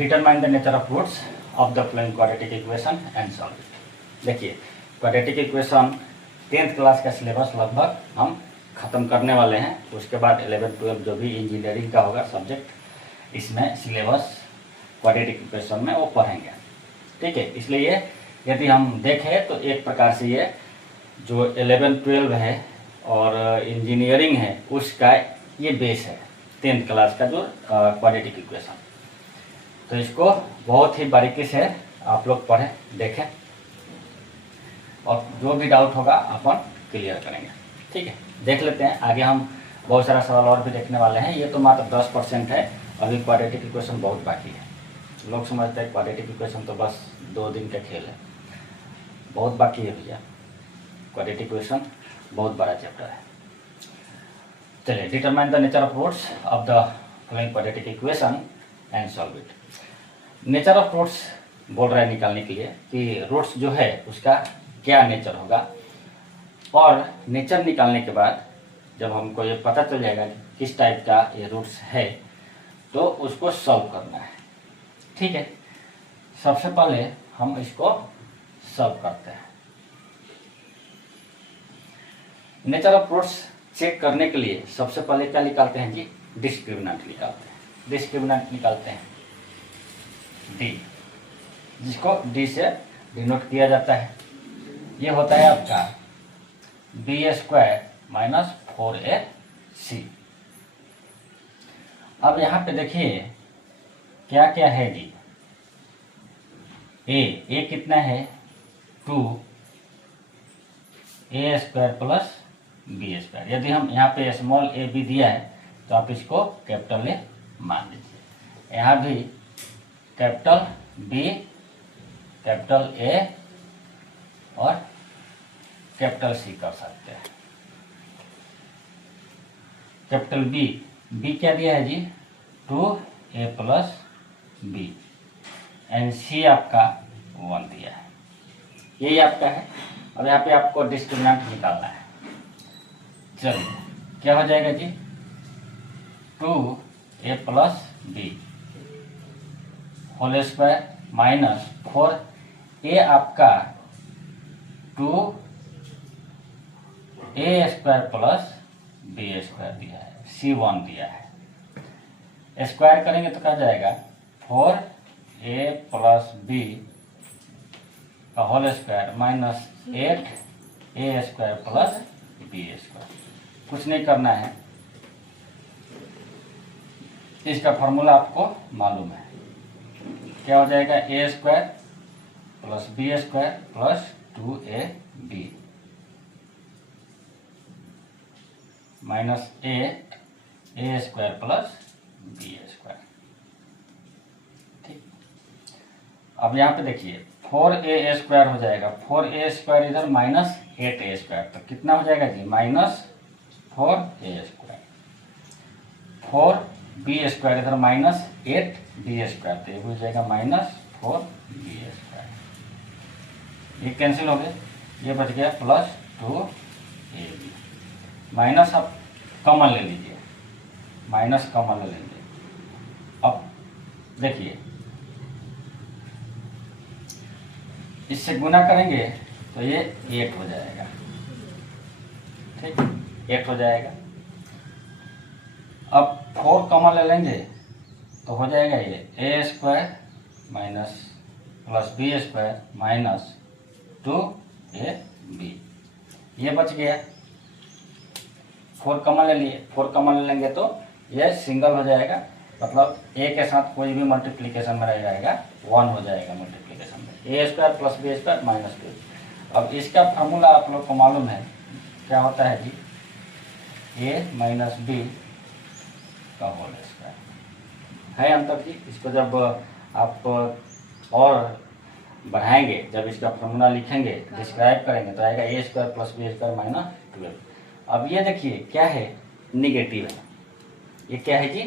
Determine the nature of roots of the following quadratic equation and solve it. देखिए quadratic equation 10th class का syllabus लगभग हम ख़त्म करने वाले हैं। उसके बाद 11, 12 जो भी इंजीनियरिंग का होगा सब्जेक्ट, इसमें सिलेबस क्वाड्रेटिक इक्वेशन में वो पढ़ेंगे। ठीक है, इसलिए यदि हम देखें तो एक प्रकार से ये जो 11, 12 है और इंजीनियरिंग है उसका ये बेस है 10th क्लास का जो क्वाड्रेटिक इक्वेशन। तो इसको बहुत ही बारीकी से आप लोग पढ़ें, देखें और जो भी डाउट होगा अपन क्लियर करेंगे। ठीक है, देख लेते हैं आगे। हम बहुत सारा सवाल और भी देखने वाले हैं। ये तो मात्र 10% है, अभी क्वाड्रेटिक इक्वेशन बहुत बाकी है। लोग समझते हैं क्वाड्रेटिक इक्वेशन तो बस 2 दिन का खेल है, बहुत बाकी है भैया। क्वाड्रेटिक इक्वेशन बहुत बड़ा चैप्टर है। चलिए, determine the nature of roots of the following quadratic equation and solve it. Nature of roots बोल रहा है निकालने के लिए कि रूट्स जो है उसका क्या नेचर होगा, और नेचर निकालने के बाद जब हमको ये पता चल जाएगा कि किस टाइप का ये रूट्स है तो उसको सॉल्व करना है। ठीक है, सबसे पहले हम इसको सॉल्व करते हैं। नेचर ऑफ रूट्स चेक करने के लिए सबसे पहले क्या निकालते हैं जी? डिस्क्रिमिनेंट निकालते हैं। डिस्क्रिमिनेंट निकालते हैं डी, जिसको डी से डिनोट किया जाता है। ये होता है आपका b² माइनस 4ac। अब यहाँ पे देखिए क्या क्या है जी। ए कितना है? 2a² plus b²। यदि हम यहाँ पे स्मॉल a भी दिया है तो आप इसको कैपिटल ए मान लीजिए। यहाँ भी कैपिटल B, कैपिटल A और कैपिटल C कर सकते हैं। कैपिटल B क्या दिया है जी? 2a plus b and C आपका 1 दिया है। यही आपका है। अब यहाँ पे आपको डिस्क्रिमिनेंट निकालना है। चलिए, क्या हो जाएगा जी? 2a plus b whole square minus 4a आपका 2a² प्लस b² दिया है, c1 दिया है। स्क्वायर करेंगे तो क्या जाएगा? 4a प्लस b का whole square minus 8a² plus b²। कुछ नहीं करना है, इसका फॉर्मूला आपको मालूम है। क्या हो जाएगा? a² plus b² plus 2ab minus 8a² plus b²। ठीक, अब यहाँ पे देखिए 4a² हो जाएगा। 4a² इधर माइनस 8a², तो कितना हो जाएगा जी? Minus 4a²। 4b² इधर माइनस 8b², तो ये हो जाएगा माइनस 4b²। ये कैंसिल हो गए, ये बच गया प्लस 2ab। माइनस आप कॉमन ले लीजिए, माइनस कॉमन ले लेंगे। अब देखिए इससे गुना करेंगे तो ये 8 हो जाएगा। ठीक, 8 हो जाएगा। अब 4 कॉमन ले लेंगे तो हो जाएगा ये a² minus plus b² minus 2ab। ये बच गया। 4 कॉमन ले लिए, 4 कॉमन ले लेंगे तो ये सिंगल हो जाएगा, मतलब a के साथ कोई भी मल्टीप्लिकेशन में रह जाएगा 1 हो जाएगा मल्टीप्लिकेशन में। a² plus b² minus 2। अब इसका फार्मूला आप लोग को मालूम है, क्या होता है जी? a माइनस b का होल स्क्वायर है अंतर जी। इसको जब आप और बढ़ाएंगे, जब इसका फॉर्मूला लिखेंगे, डिस्क्राइब करेंगे तो आएगा a² प्लस b² माइनस 12। अब ये देखिए क्या है? निगेटिव है। ये क्या है जी?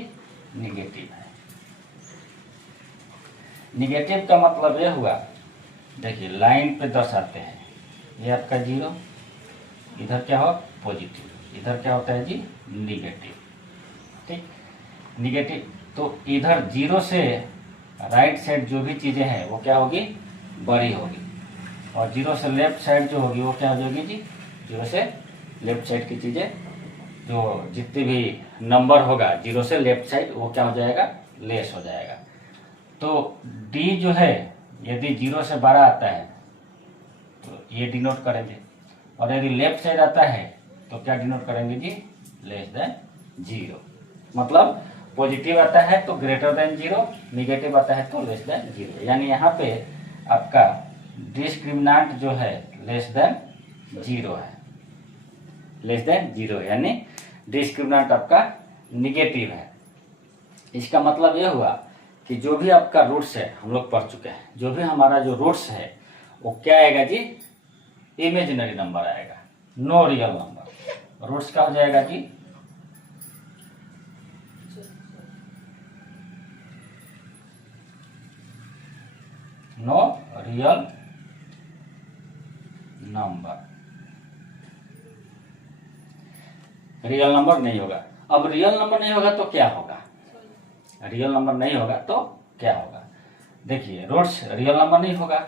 निगेटिव है। निगेटिव का मतलब ये हुआ, देखिए लाइन पे दर्शाते हैं, ये आपका 0, इधर क्या हो? पॉजिटिव, इधर क्या होता है जी? निगेटिव। ठीक, निगेटिव तो इधर 0 से राइट साइड जो भी चीज़ें हैं वो क्या होगी, बड़ी होगी, और 0 से लेफ्ट साइड जो होगी वो क्या हो जाएगी जी, 0 से लेफ्ट साइड की चीज़ें जो जितनी भी नंबर होगा 0 से लेफ्ट साइड वो क्या हो जाएगा, लेस हो जाएगा। तो डी जो है यदि 0 से बड़ा आता है तो ये डिनोट करेंगे, और यदि लेफ्ट साइड आता है तो क्या डिनोट करेंगे जी, लेस देन 0। मतलब पॉजिटिव आता है तो ग्रेटर देन 0, निगेटिव आता है तो लेस देन 0। यानी यहाँ पे आपका डिस्क्रिमिनेंट जो है लेस देन 0 है, लेस देन 0, यानी डिस्क्रिमिनेंट आपका निगेटिव है। इसका मतलब ये हुआ कि जो भी आपका रूट्स है, हम लोग पढ़ चुके हैं, जो भी हमारा जो रूट्स है वो क्या आएगा जी, इमेजिनरी नंबर आएगा, नो रियल नंबर। रूट्स का हो जाएगा जी no real number, real number नहीं होगा। अब रियल नंबर नहीं होगा तो क्या होगा, रियल नंबर नहीं होगा तो क्या होगा, देखिए रूट्स रियल नंबर नहीं होगा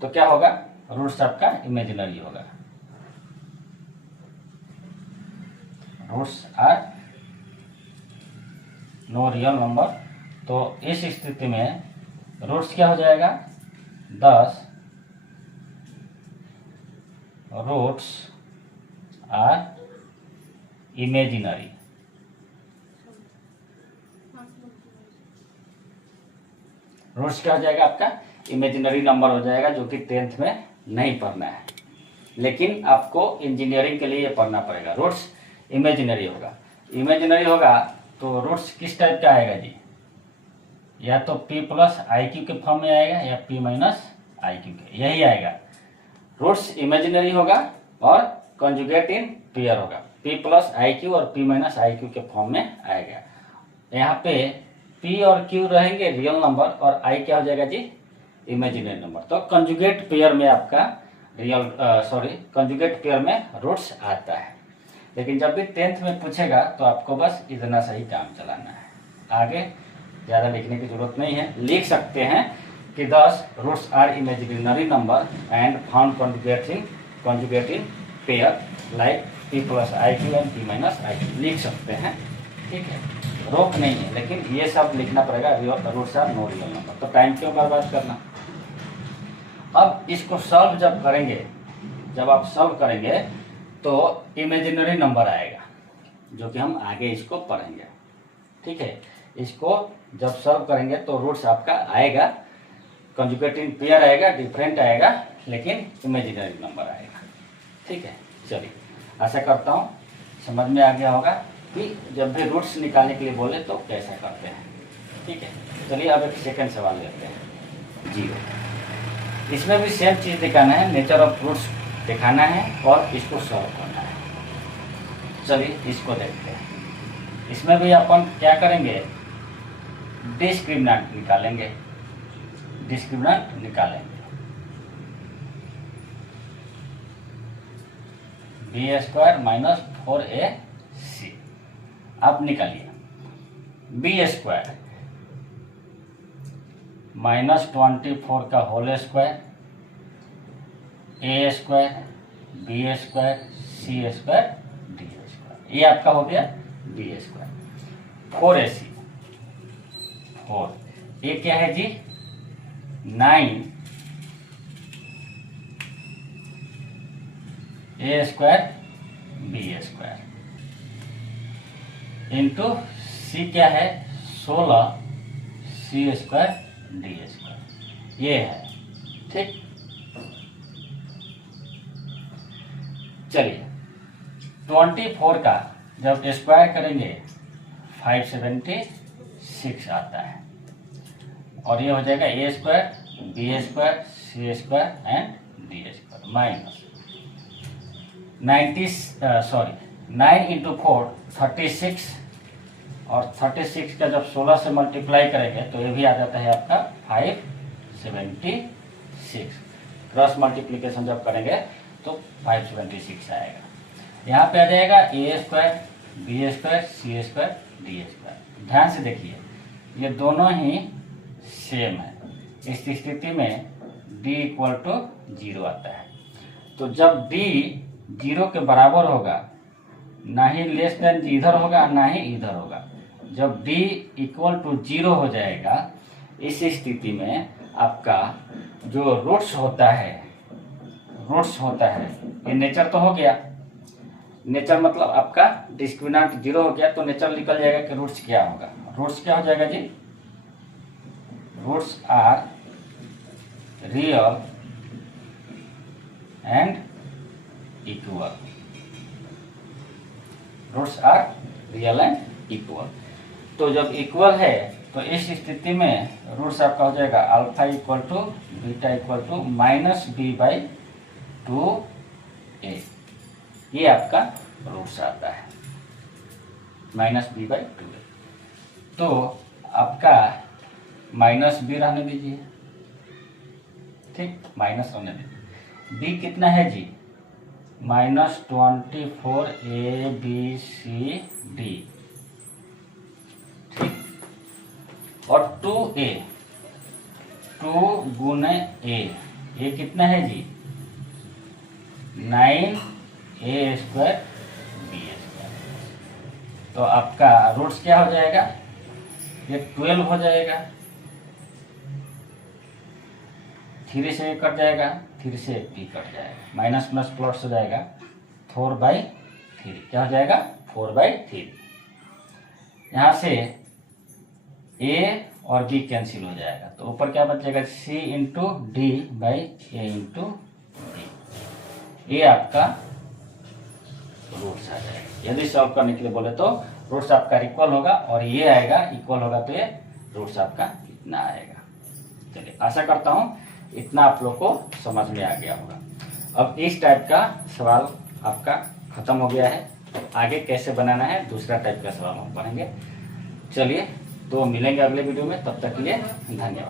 तो क्या होगा, रूट्स आपका इमेजिनरी होगा, roots are no real number. तो इस स्थिति में रूट्स क्या हो जाएगा, 10 रूट्स आर इमेजिनरी। रूट्स क्या हो जाएगा आपका, इमेजिनरी नंबर हो जाएगा, जो कि 10th में नहीं पढ़ना है, लेकिन आपको इंजीनियरिंग के लिए ये पढ़ना पड़ेगा। रूट्स इमेजिनरी होगा, इमेजिनरी होगा तो रूट्स किस टाइप का आएगा जी, या तो p प्लस आई क्यू के फॉर्म में आएगा या p माइनस आई क्यू के, यही आएगा। रूट्स इमेजिनरी होगा और कंजुगेट इन पेयर होगा, p प्लस आई क्यू और p माइनस आई क्यू के फॉर्म में आएगा। यहाँ पे p और q रहेंगे रियल नंबर और i क्या हो जाएगा जी, इमेजिनरी नंबर। तो कंजुगेट पेयर में आपका कंजुगेट पेयर में रूट्स आता है। लेकिन जब भी 10th में पूछेगा तो आपको बस इतना सही काम चलाना है, आगे ज़्यादा लिखने की जरूरत नहीं है। लिख सकते हैं कि 10 roots are imaginary number and found conjugate in pair like p plus i q and p minus i q, लिख सकते हैं, ठीक है, रोक नहीं है, लेकिन ये सब लिखना पड़ेगा, roots are no real number. तो टाइम क्यों बर्बाद करना। अब इसको सॉल्व जब करेंगे, जब आप सॉल्व करेंगे तो इमेजिनरी नंबर आएगा, जो कि हम आगे इसको पढ़ेंगे, ठीक है। इसको जब सॉल्व करेंगे तो रूट्स आपका आएगा, कंजुगेट इन पेयर आएगा, डिफरेंट आएगा, लेकिन इमेजिनरी नंबर आएगा, ठीक है। चलिए, आशा करता हूँ समझ में आ गया होगा कि जब भी रूट्स निकालने के लिए बोले तो कैसा करते हैं, ठीक है। चलिए अब एक सेकंड सवाल लेते हैं, 0। इसमें भी सेम चीज़ दिखाना है, नेचर ऑफ रूट्स दिखाना है और इसको सॉल्व करना है। चलिए इसको देखते हैं। इसमें भी अपन क्या करेंगे, डिस्क्रिमिनेंट निकालेंगे, डिस्क्रिमिनेंट निकालेंगे, b² माइनस 4ac। अब निकालिए b² माइनस 24 का whole square, a² b² c² d², ये आपका हो गया b²। 4ac, 4, ये क्या है जी, 9 a² b² इंटू c क्या है, 16 c² d², ये है, ठीक। चलिए 24 का जब स्क्वायर करेंगे 576 आता है, और ये हो जाएगा a² b² c² and d² minus 9 into 4 36, और 36 का जब 16 से मल्टीप्लाई करेंगे तो ये भी आ जाता है आपका 576। क्रॉस मल्टीप्लिकेशन जब करेंगे तो 576 आएगा। यहाँ पे आ जाएगा a² b² c² d²। ध्यान से देखिए, ये दोनों ही सेम है। इस स्थिति में d इक्वल टू 0 आता है। तो जब d 0 के बराबर होगा, ना ही लेस देन इधर होगा ना ही इधर होगा, जब d इक्वल टू 0 हो जाएगा, इस स्थिति में आपका जो रूट्स होता है, ये नेचर तो हो गया। नेचर मतलब आपका डिस्क्रिमिनेंट 0 हो गया, तो नेचर निकल जाएगा कि रूट्स क्या होगा। रूट्स क्या हो जाएगा जी? Roots are real and equal. Roots are real and equal. तो जब इक्वल है तो इस स्थिति में रूट्स आपका हो जाएगा alpha equal to beta equal to -b/2a। ये आपका रूट्स आता है -b/2a। तो आपका -b रहने दीजिए, ठीक, माइनस होने दीजिए। b कितना है जी? -24abcd, ठीक। और 2a, 2 गुने a, ये कितना है जी? 9a² b²। तो आपका रूट्स क्या हो जाएगा? ये 12 हो जाएगा। 3 से कट जाएगा, 3 से 3 कट जाएगा, माइनस प्लस प्लस हो जाएगा 4/3। क्या हो जाएगा? 4/3। यहाँ से a और b कैंसिल हो जाएगा, तो ऊपर क्या बचेगा? c into D by A into D. ये आपका रूट्स आ जाएगा। यदि सॉल्व करने के लिए बोले तो रूट्स आपका इक्वल होगा और ये आएगा, इक्वल होगा तो ये रूट्स आपका इतना आएगा। चलिए, आशा करता हूँ इतना आप लोग को समझ में आ गया होगा। अब इस टाइप का सवाल आपका खत्म हो गया है। आगे कैसे बनाना है दूसरा टाइप का सवाल हम पढ़ेंगे। चलिए, तो मिलेंगे अगले वीडियो में, तब तक के लिए धन्यवाद।